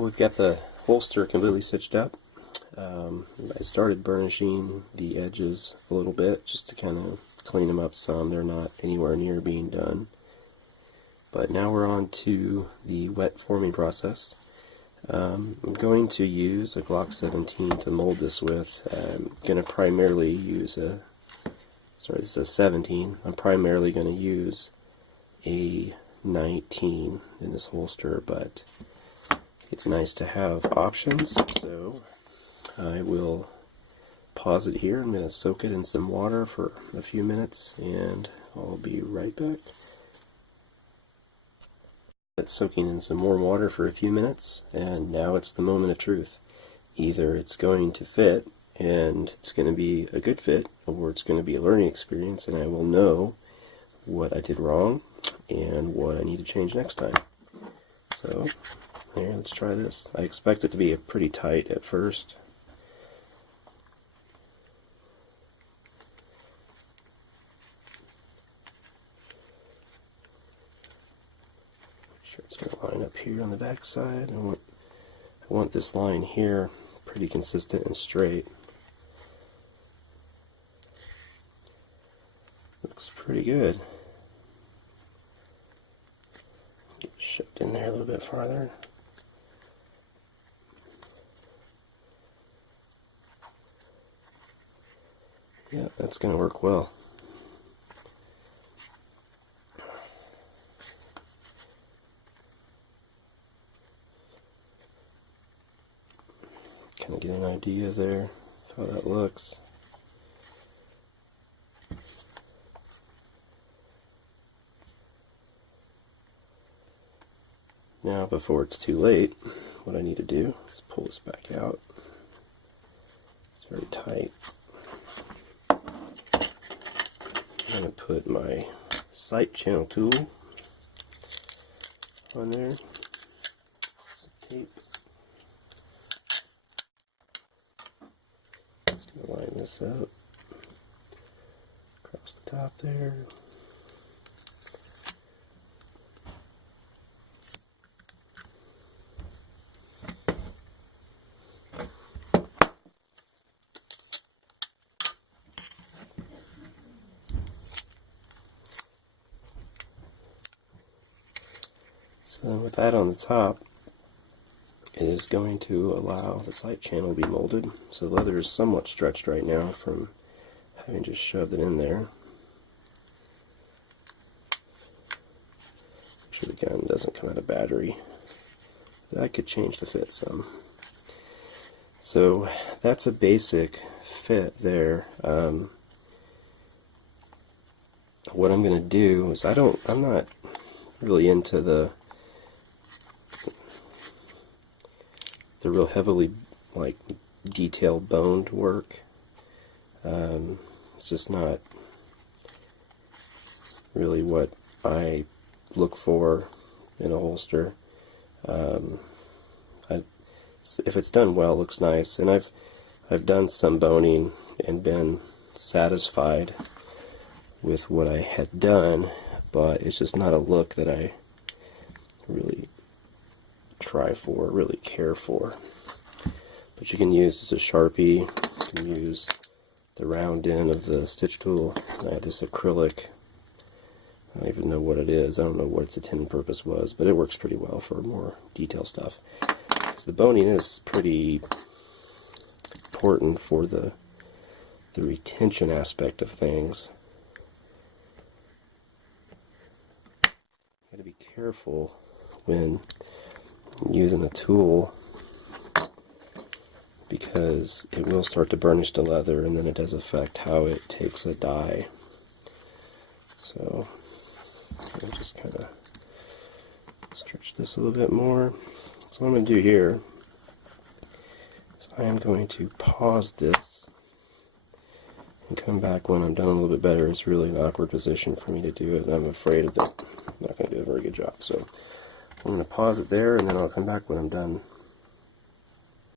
Well, we've got the holster completely stitched up. I started burnishing the edges a little bit just to kind of clean them up some. They're not anywhere near being done. But now we're on to the wet forming process. I'm going to use a Glock 17 to mold this with. I'm going to primarily use this is a 17. I'm primarily going to use a 19 in this holster, but it's nice to have options, so I will pause it here. I'm going to soak it in some water for a few minutes, and I'll be right back. It's soaking in some warm water for a few minutes, and now it's the moment of truth. Either it's going to fit, and it's going to be a good fit, or it's going to be a learning experience, and I will know what I did wrong and what I need to change next time. So, here, let's try this. I expect it to be pretty tight at first. Sure, it's going to line up here on the back side. I want this line here pretty consistent and straight. Looks pretty good. Get it shoved in there a little bit farther. Yeah, that's going to work well. Kind of get an idea there of how that looks. Now, before it's too late, what I need to do is pull this back out. It's very tight. I'm going to put my sight channel tool on there. Some tape. Just going to line this up across the top there. So then with that on the top, it is going to allow the sight channel to be molded. So the leather is somewhat stretched right now from having just shoved it in there. Make sure the gun doesn't come out of battery. That could change the fit some. So that's a basic fit there. What I'm going to do is I'm not really into the real heavily detailed boned work. It's just not really what I look for in a holster. If it's done well, it looks nice, and I've done some boning and been satisfied with what I had done, but it's just not a look that I really try for, really care for. But you can use as a Sharpie, you can use the round end of the stitch tool. I have this acrylic, I don't even know what it is, I don't know what its intended purpose was, but it works pretty well for more detailed stuff. So the boning is pretty important for the retention aspect of things. You got to be careful when using a tool, because it will start to burnish the leather, and then it does affect how it takes a dye. So I'll just kind of stretch this a little bit more. So what I'm going to do here is I am going to pause this and come back when I'm done a little bit better. It's really an awkward position for me to do it, and I'm afraid that I'm not going to do a very good job. So I'm going to pause it there, and then I'll come back when I'm done